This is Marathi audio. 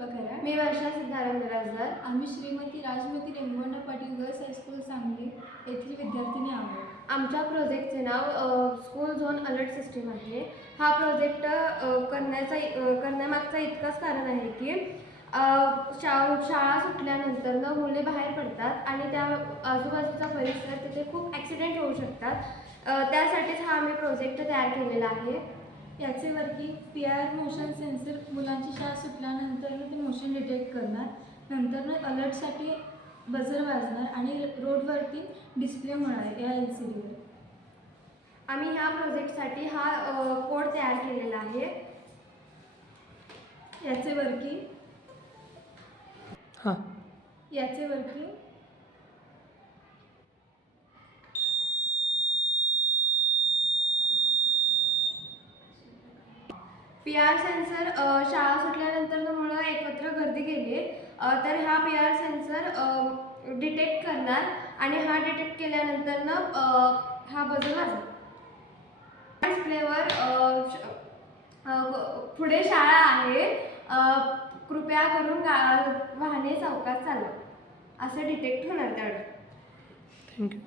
शिल्पा खराड. मी वर्षा सिद्धाराम बिराजदार. आम्ही श्रीमती राजमती रेंगोंडा पाटील गर्ल्स हायस्कूल सांगली येथील विद्यार्थिनी आहोत. आमच्या प्रोजेक्टचे नाव स्कूल झोन अलर्ट सिस्टीम आहे. हा प्रोजेक्ट करण्यामागचं इतकंच कारण आहे की शाळा सुटल्यानंतर मुले बाहेर पडतात आणि त्या आजूबाजूचा परिसर तिथे खूप ॲक्सिडेंट होऊ शकतात. त्यासाठीच हा आम्ही प्रोजेक्ट तयार केलेला आहे. याचे वर्किंग PR मोशन सेन्सर मुलांची शाळा सुटल्यानंतर ते मोशन डिटेक्ट करणार. नंतर अलर्टसाठी बझर वाजणार आणि रोडवरती डिस्प्ले होणार या LCDवर. आम्ही ह्या प्रोजेक्टसाठी हा कोड तयार केलेला आहे. याचे वर्किंग PR सेन्सर शाळा सुटल्यानंतर मुलं एकत्र गर्दी केली तर हा PR सेन्सर डिटेक्ट करणार आणि हा डिटेक्ट केल्यानंतर हा बझर वाजणार. डिस्प्लेवर पुढे शाळा आहे, कृपया करून वाहने सावकाश चालवा असं डिटेक्ट होणार त्यावेळेस. थँक्यू.